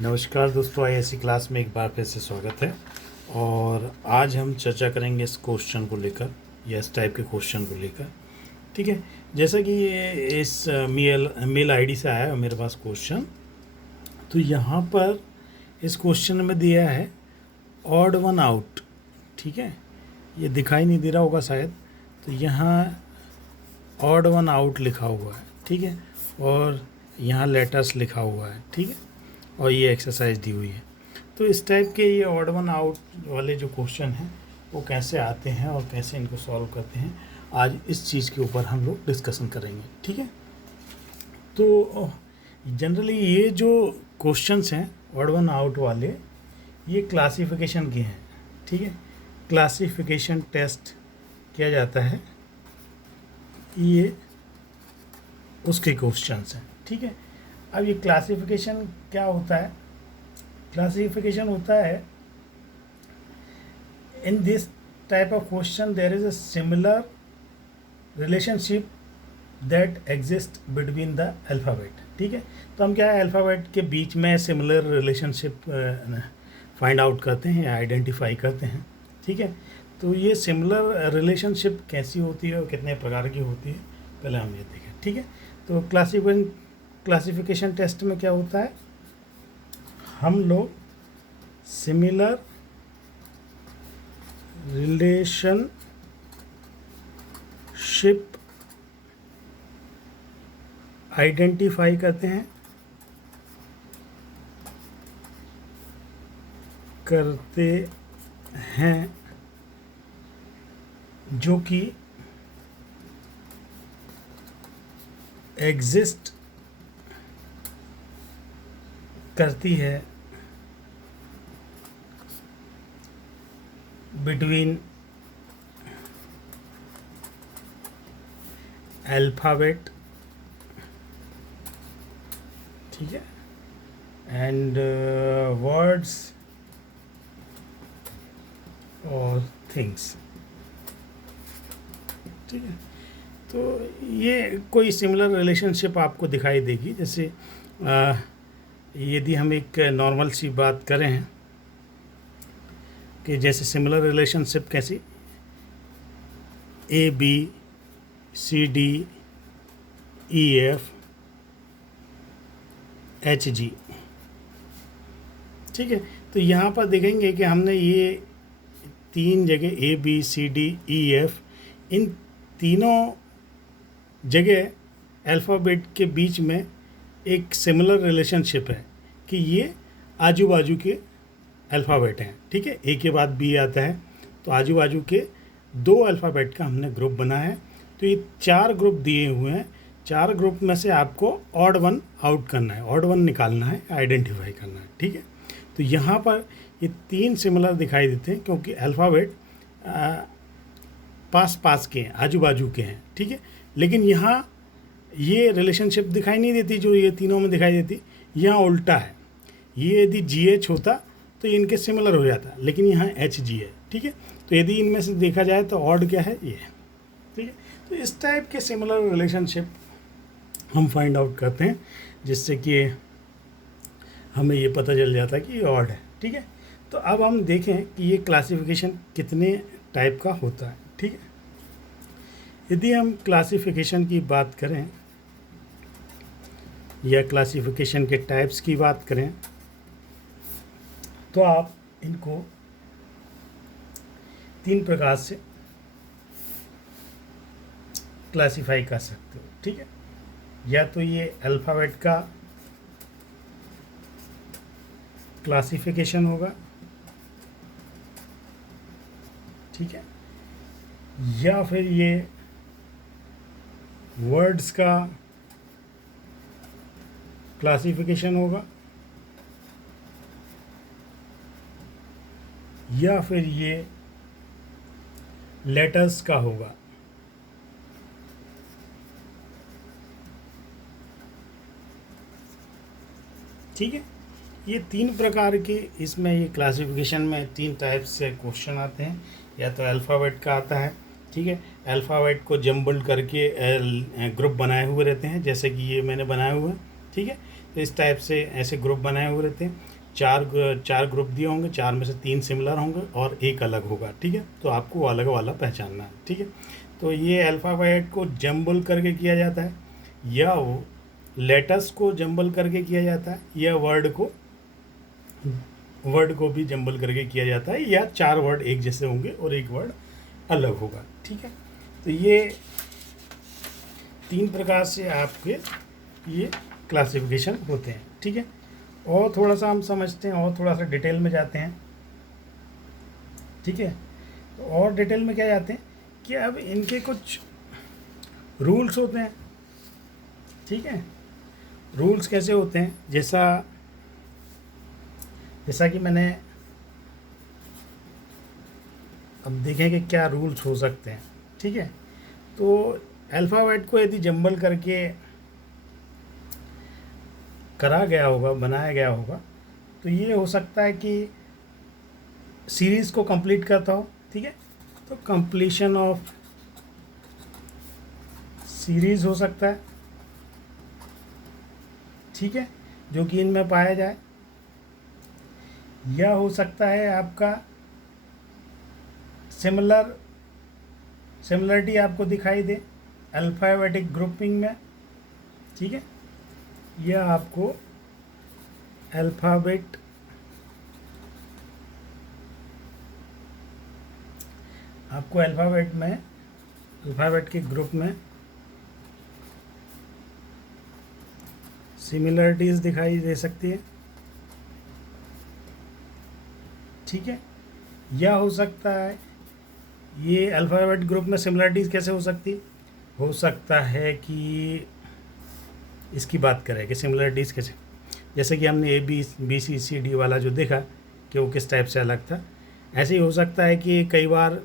नमस्कार दोस्तों, ISC class में एक बार फिर से स्वागत है। और आज हम चर्चा करेंगे इस क्वेश्चन को लेकर या इस टाइप के क्वेश्चन को लेकर। ठीक है, जैसा कि ये इस मेल आईडी से आया है मेरे पास क्वेश्चन। तो यहाँ पर इस क्वेश्चन में दिया है ऑड वन आउट। ठीक है, ये दिखाई नहीं दे रहा होगा शायद। तो यहाँ ऑड वन आउट लिखा हुआ है। ठीक है, और यहाँ लेटर्स लिखा हुआ है। ठीक है, और ये एक्सरसाइज दी हुई है। तो इस टाइप के ये ऑड वन आउट वाले जो क्वेश्चन हैं वो कैसे आते हैं और कैसे इनको सॉल्व करते हैं, आज इस चीज़ के ऊपर हम लोग डिस्कशन करेंगे। ठीक है, तो जनरली ये जो क्वेश्चंस हैं ऑड वन आउट वाले, ये क्लासिफिकेशन के हैं। ठीक है, क्लासिफिकेशन टेस्ट किया जाता है, ये उसके क्वेश्चंस हैं। ठीक है, अब ये क्लासिफिकेशन क्या होता है? क्लासिफिकेशन होता है, in this type of question there is a similar relationship that exist between the alphabet. ठीक है, तो हम क्या है, अल्फ़ाबेट के बीच में सिमिलर रिलेशनशिप फाइंड आउट करते हैं या आइडेंटिफाई करते हैं। ठीक है, तो ये सिमिलर रिलेशनशिप कैसी होती है और कितने प्रकार की होती है, पहले हम ये देखें। ठीक है, तो क्लासिफिकेशन टेस्ट में क्या होता है, हम लोग सिमिलर रिलेशनशिप आइडेंटिफाई करते हैं जो कि एग्जिस्ट करती है बिटवीन अल्फ़ाबेट, ठीक है, एंड वर्ड्स और थिंग्स। ठीक है, तो ये कोई सिमिलर रिलेशनशिप आपको दिखाई देगी। जैसे यदि हम एक नॉर्मल सी बात करें कि जैसे सिमिलर रिलेशनशिप कैसी, A B C D E F H G. ठीक है, तो यहाँ पर देखेंगे कि हमने ये तीन जगह A B C D E F, इन तीनों जगह अल्फ़ाबेट के बीच में एक सिमिलर रिलेशनशिप है कि ये आजू बाजू के अल्फ़ाबेट हैं। ठीक है, ए के बाद बी आता है, तो आजू बाजू के दो अल्फ़ाबेट का हमने ग्रुप बना है। तो ये चार ग्रुप दिए हुए हैं, चार ग्रुप में से आपको ऑड वन आउट करना है, ऑड वन निकालना है, आइडेंटिफाई करना है। ठीक है, तो यहाँ पर ये तीन सिमिलर दिखाई देते हैं क्योंकि अल्फ़ाबेट पास पास के हैं, आजू बाजू के हैं। ठीक है, लेकिन यहाँ ये रिलेशनशिप दिखाई नहीं देती जो ये तीनों में दिखाई देती, यहाँ उल्टा है। ये यदि जी एच होता तो इनके सिमिलर हो जाता, लेकिन यहाँ एच जी है। ठीक है, तो यदि इनमें से देखा जाए तो ऑड क्या है, ये है। ठीक है, तो इस टाइप के सिमिलर रिलेशनशिप हम फाइंड आउट करते हैं, जिससे कि हमें ये पता चल जाता है कि ये ऑड है। ठीक है, तो अब हम देखें कि ये क्लासिफिकेशन कितने टाइप का होता है। ठीक है, यदि हम क्लासिफिकेशन की बात करें या क्लासिफिकेशन के टाइप्स की बात करें, तो आप इनको तीन प्रकार से क्लासिफाई कर सकते हो। ठीक है, या तो ये अल्फ़ाबेट का क्लासिफिकेशन होगा, ठीक है, या फिर ये वर्ड्स का क्लासिफिकेशन होगा, या फिर ये लेटर्स का होगा। ठीक है, ये तीन प्रकार के इसमें ये क्लासिफिकेशन में तीन टाइप से क्वेश्चन आते हैं। या तो अल्फ़ाबेट का आता है, ठीक है, अल्फ़ाबेट को जम्बल्ड करके ग्रुप बनाए हुए रहते हैं, जैसे कि ये मैंने बनाए हुए हैं। ठीक है, तो इस टाइप से ऐसे ग्रुप बनाए हुए रहते हैं। चार ग्रुप दिए होंगे, चार में से 3 सिमिलर होंगे और एक अलग होगा, ठीक है। तो आपको अलग वाला पहचानना है, ठीक है। तो ये अल्फ़ाबेट को जंबल करके किया जाता है, या वो लेटर्स को जंबल करके किया जाता है, या वर्ड को भी जंबल करके किया जाता है, या 4 वर्ड एक जैसे होंगे और एक वर्ड अलग होगा, ठीक है। तो ये 3 प्रकार से आपके ये क्लासिफिकेशन होते हैं, ठीक है। और थोड़ा सा हम समझते हैं और थोड़ा सा डिटेल में जाते हैं, ठीक है। तो और डिटेल में क्या जाते हैं कि अब इनके कुछ रूल्स होते हैं, ठीक है। रूल्स कैसे होते हैं, जैसा कि मैंने अब देखें कि क्या रूल्स हो सकते हैं, ठीक है। तो अल्फ़ाबेट को यदि जंबल करके करा गया होगा, बनाया गया होगा, तो ये हो सकता है कि सीरीज़ को कंप्लीट करता हो, ठीक है। तो कंप्लीशन ऑफ सीरीज़ हो सकता है, ठीक है, जो कि इनमें पाया जाए। या हो सकता है आपका सिमिलरिटी आपको दिखाई दे अल्फ़ाबेटिक ग्रुपिंग में, ठीक है। या आपको अल्फ़ाबेट अल्फ़ाबेट के ग्रुप में सिमिलरिटीज़ दिखाई दे सकती है, ठीक है। या हो सकता है ये अल्फ़ाबेट ग्रुप में सिमिलरिटीज़ कैसे हो सकती है, हो सकता है कि इसकी बात करें कि सिमिलरिटीज़ कैसे, जैसे कि हमने ABCD वाला जो देखा कि वो किस टाइप से अलग था, ऐसे ही हो सकता है कि कई बार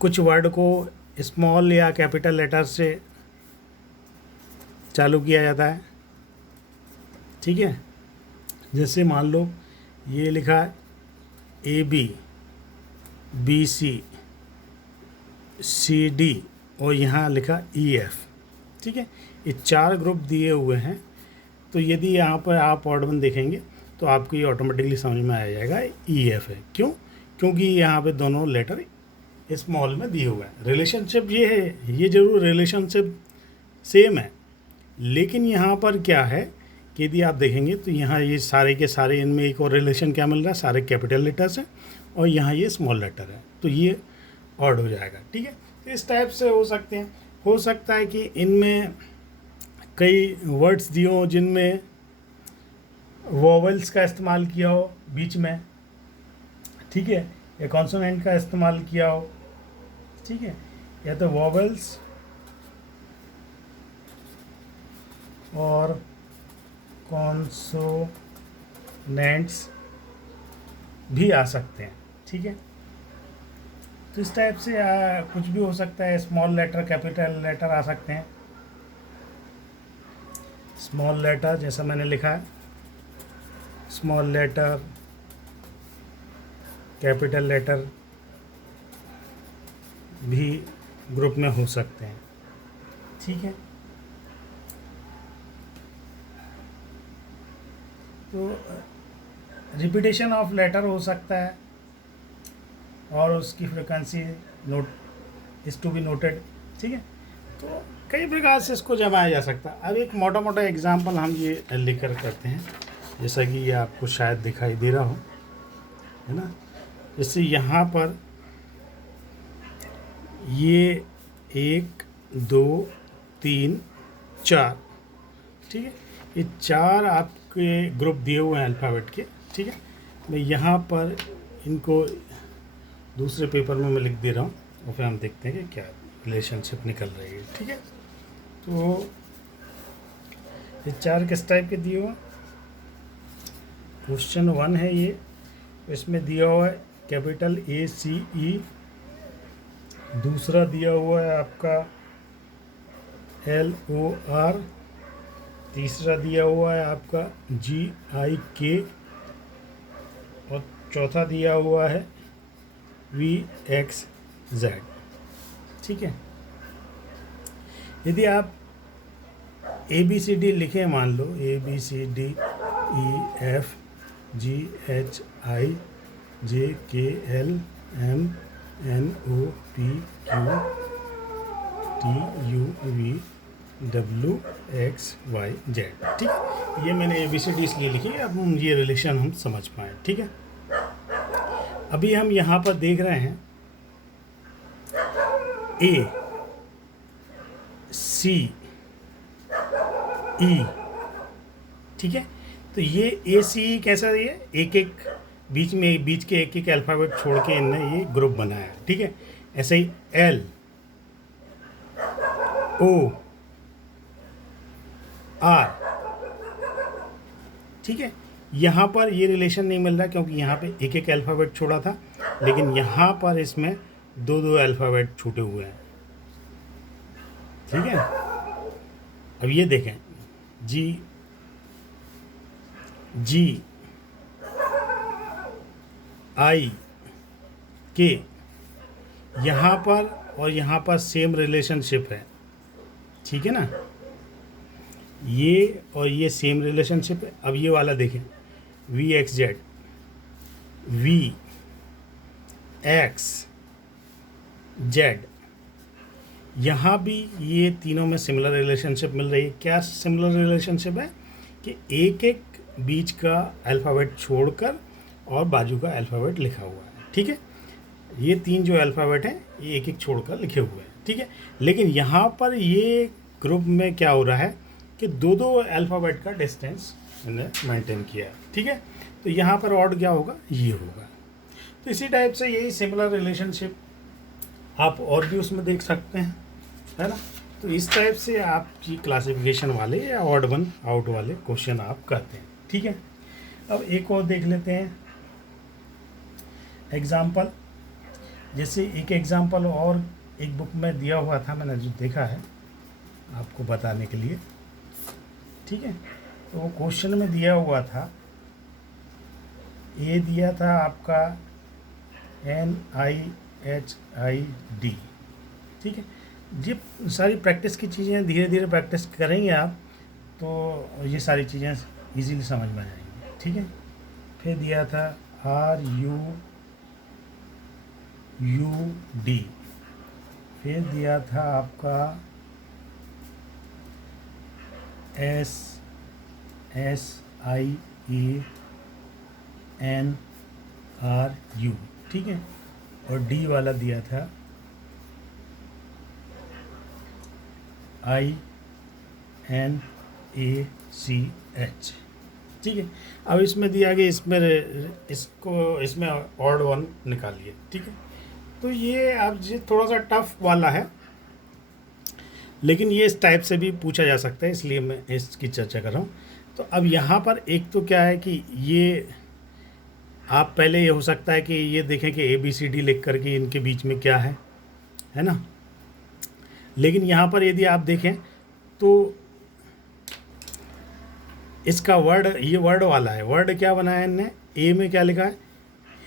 कुछ वर्ड को स्मॉल या कैपिटल लेटर से चालू किया जाता है, ठीक है। जैसे मान लो ये लिखा ABCD और यहाँ लिखा EF, ठीक है। ये 4 ग्रुप दिए हुए हैं। तो यदि यहाँ पर आप ऑड वन देखेंगे तो आपको ये ऑटोमेटिकली समझ में आ जाएगा EF है। क्यों? क्योंकि यहाँ पे दोनों लेटर स्मॉल में दिए हुए हैं। रिलेशनशिप ये है, ये ज़रूर रिलेशनशिप सेम है, लेकिन यहाँ पर क्या है कि यदि आप देखेंगे तो यहाँ ये सारे के सारे इनमें एक और रिलेशन क्या मिल रहा है, सारे कैपिटल लेटर्स हैं और यहाँ ये स्मॉल लेटर है, तो ये ऑड हो जाएगा, ठीक है। तो इस टाइप से हो सकते हैं। हो सकता है कि इनमें कई वर्ड्स दिए हों जिनमें वोवेल्स का इस्तेमाल किया हो बीच में, ठीक है, या कॉन्सोनेंट का इस्तेमाल किया हो, ठीक है, या तो वोवेल्स और कॉन्सोनेंट्स भी आ सकते हैं, ठीक है। तो इस टाइप से कुछ भी हो सकता है। स्मॉल लेटर कैपिटल लेटर आ सकते हैं। स्मॉल लेटर जैसा मैंने लिखा है, स्मॉल लेटर कैपिटल लेटर भी ग्रुप में हो सकते हैं, ठीक है। तो रिपीटेशन ऑफ लेटर हो सकता है और उसकी frequency note is to be noted, ठीक है। तो कई प्रकार से इसको जमाया जा सकता है। अब एक मोटा मोटा एग्जांपल हम ये लेकर करते हैं, जैसा कि ये आपको शायद दिखाई दे रहा हो, है ना। जैसे यहाँ पर ये 1 2 3 4, ठीक है, ये 4 आपके ग्रुप दिए हुए हैं अल्फ़ाबेट के, ठीक है। मैं यहाँ पर इनको दूसरे पेपर में मैं लिख दे रहा हूँ और फिर हम देखते हैं कि क्या रिलेशनशिप निकल रही है, ठीक है। तो ये 4 किस टाइप के दिए हुए हैं? क्वेश्चन 1 है ये, इसमें दिया हुआ है कैपिटल ACE, दूसरा दिया हुआ है आपका LOR, तीसरा दिया हुआ है आपका GIK और चौथा दिया हुआ है VXZ, ठीक है। यदि आप ए बी सी डी लिखे, मान लो ABCDEFGHIJKLMNOPQTUVWXYZ, ठीक है। ये मैंने ABCD इसलिए लिखी है, अब ये रिलेशन हम समझ पाएँ, ठीक है। अभी हम यहाँ पर देख रहे हैं A C E, ठीक है। तो ये ACE कैसा, ये एक एक बीच के एक एक अल्फ़ाबेट छोड़ के इनने ये ग्रुप बनाया, ठीक है। ऐसे ही L O R, ठीक है। यहाँ पर ये रिलेशन नहीं मिल रहा क्योंकि यहाँ पे एक एक अल्फ़ाबेट छोड़ा था, लेकिन यहाँ पर इसमें दो दो अल्फ़ाबेट छूटे हुए हैं, ठीक है। अब ये देखें G I K, यहाँ पर और यहाँ पर सेम रिलेशनशिप है, ठीक है ना। ये और ये सेम रिलेशनशिप है। अब ये वाला देखें VXZ, VXZ, यहाँ भी ये तीनों में सिमिलर रिलेशनशिप मिल रही है। क्या सिमिलर रिलेशनशिप है कि एक एक बीच का अल्फ़ाबेट छोड़कर और बाजू का अल्फ़ाबेट लिखा हुआ है, ठीक है। ये तीन जो अल्फ़ाबेट हैं ये एक एक छोड़कर लिखे हुए हैं, ठीक है। लेकिन यहाँ पर ये ग्रुप में क्या हो रहा है कि दो दो अल्फ़ाबेट का डिस्टेंस मैंने मेंटेन किया है, ठीक है। तो यहाँ पर ऑड क्या होगा, ये होगा। तो इसी टाइप से यही सिमिलर रिलेशनशिप आप और भी उसमें देख सकते हैं, है ना। तो इस टाइप से आपकी क्लासिफिकेशन वाले या ऑड वन आउट वाले क्वेश्चन आप करते हैं, ठीक है। अब एक और देख लेते हैं एग्ज़ाम्पल। जैसे एक एग्ज़ाम्पल और एक बुक में दिया हुआ था, मैंने जो देखा है आपको बताने के लिए, ठीक है। तो वो क्वेश्चन में दिया हुआ था, ये दिया था आपका NIHID, ठीक है। ये सारी प्रैक्टिस की चीज़ें धीरे धीरे प्रैक्टिस करेंगे आप तो ये सारी चीज़ें इजीली समझ में आ जाएंगी, ठीक है। फिर दिया था RUUD, फिर दिया था आपका SSIANRU, ठीक है। और D वाला दिया था INACH, ठीक है। अब इसमें दिया गया, इसमें ऑड वन निकालिए, ठीक है। तो ये अब ये थोड़ा सा टफ वाला है, लेकिन ये इस टाइप से भी पूछा जा सकता है, इसलिए मैं इसकी चर्चा कर रहा हूँ। तो अब यहाँ पर एक तो क्या है कि ये आप पहले ये हो सकता है कि ये देखें कि ABCD लिख कर के इनके बीच में क्या है ना। लेकिन यहाँ पर यदि आप देखें तो इसका वर्ड, ये वर्ड वाला है, वर्ड क्या बनाया इनने, ए में क्या लिखा है,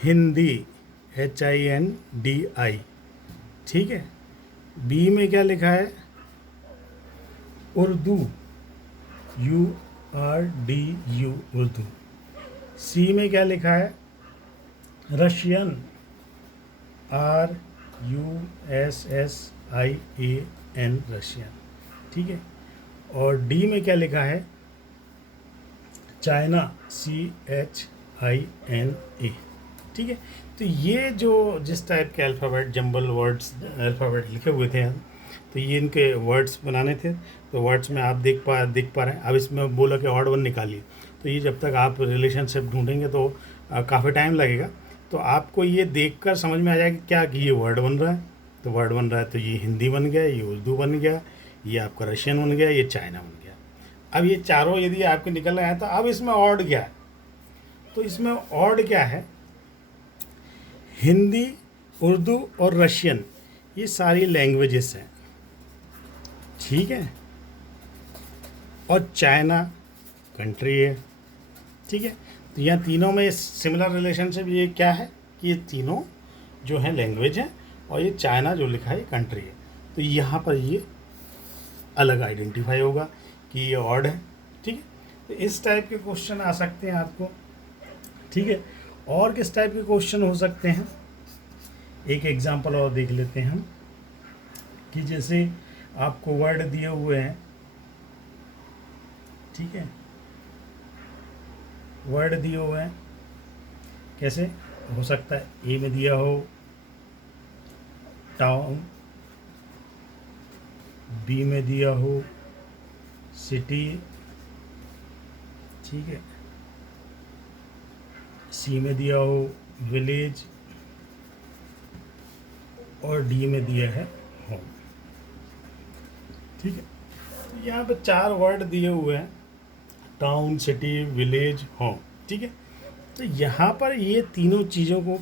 हिंदी HINDI, ठीक है। बी में क्या लिखा है, उर्दू URDU, उर्दू। सी में क्या लिखा है, रशियन RUSSIAN, रशियन, ठीक है। और डी में क्या लिखा है, चाइना CHINA, ठीक है। तो ये जो जिस टाइप के अल्फ़ाबेट, जंबल वर्ड्स अल्फ़ाबेट लिखे हुए थे, तो ये इनके वर्ड्स बनाने थे। तो वर्ड्स में आप देख पा रहे हैं। अब इसमें बोला कि ऑड वन निकालिए, तो ये जब तक आप रिलेशनशिप ढूंढेंगे तो काफ़ी टाइम लगेगा। तो आपको ये देखकर समझ में आ जाएगा क्या कि ये वर्ड बन रहा है, तो वर्ड बन रहा है, तो ये हिंदी बन गया, ये उर्दू बन गया, ये आपका रशियन बन गया, ये चाइना बन गया। अब ये चारों यदि आपके निकल रहे हैं, तो अब इसमें ऑड क्या है, तो इसमें ऑड क्या है, हिंदी, उर्दू और रशियन, ये सारी लैंग्वेजेस हैं, ठीक है। और चाइना कंट्री है, ठीक है। तो यहाँ तीनों में सिमिलर रिलेशनशिप ये क्या है कि ये तीनों जो है लैंग्वेज है, और ये चाइना जो लिखा है कंट्री है। तो यहाँ पर ये अलग आइडेंटिफाई होगा। कि ये ऑड है। ठीक है, तो इस टाइप के क्वेश्चन आ सकते हैं आपको। ठीक है, और किस टाइप के क्वेश्चन हो सकते हैं, एक एग्जांपल और देख लेते हैं हम, कि जैसे आपको वर्ड दिए हुए हैं, ठीक है, वर्ड दिए हुए हैं, कैसे हो सकता है, ए में दिया हो टाउन, बी में दिया हो सिटी, ठीक है, सी में दिया हो विलेज, और डी में दिया है होम। ठीक है, तो यहाँ पे 4 वर्ड दिए हुए हैं, टाउन, सिटी, विलेज, होम। ठीक है, तो यहाँ पर ये तीनों चीज़ों को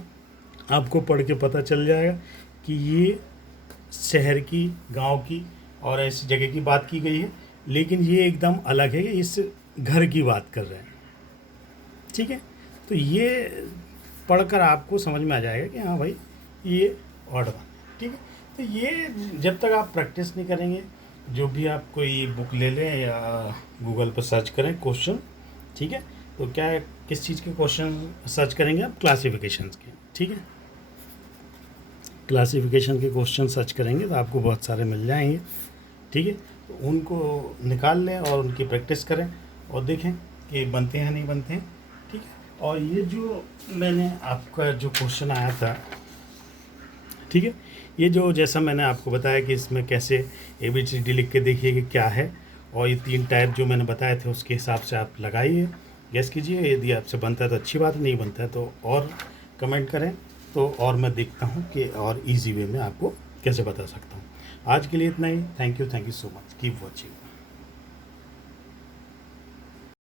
आपको पढ़ के पता चल जाएगा कि ये शहर की, गांव की और ऐसी जगह की बात की गई है, लेकिन ये एकदम अलग है, इस घर की बात कर रहे हैं। ठीक है, तो ये पढ़कर आपको समझ में आ जाएगा कि हाँ भाई ये ऑड वन है। ठीक है, तो ये जब तक आप प्रैक्टिस नहीं करेंगे, जो भी आप कोई बुक ले लें या गूगल पर सर्च करें क्वेश्चन, ठीक है, तो क्या है, किस चीज़ के क्वेश्चन सर्च करेंगे आप, क्लासिफिकेशंस के। ठीक है, क्लासिफिकेशन के क्वेश्चन सर्च करेंगे तो आपको बहुत सारे मिल जाएंगे। ठीक है, तो उनको निकाल लें और उनकी प्रैक्टिस करें और देखें कि बनते हैं नहीं बनते हैं। ठीक है, और ये जो मैंने आपका जो क्वेश्चन आया था, ठीक है, ये जो जैसा मैंने आपको बताया कि इसमें कैसे ABCD लिख के देखिए कि क्या है, और ये 3 टाइप जो मैंने बताए थे उसके हिसाब से आप लगाइए, गैस कीजिए, यदि आपसे बनता है तो अच्छी बात, नहीं बनता है तो और कमेंट करें, तो और मैं देखता हूँ कि और इजी वे में आपको कैसे बता सकता हूँ। आज के लिए इतना ही। Thank you so much, keep watching.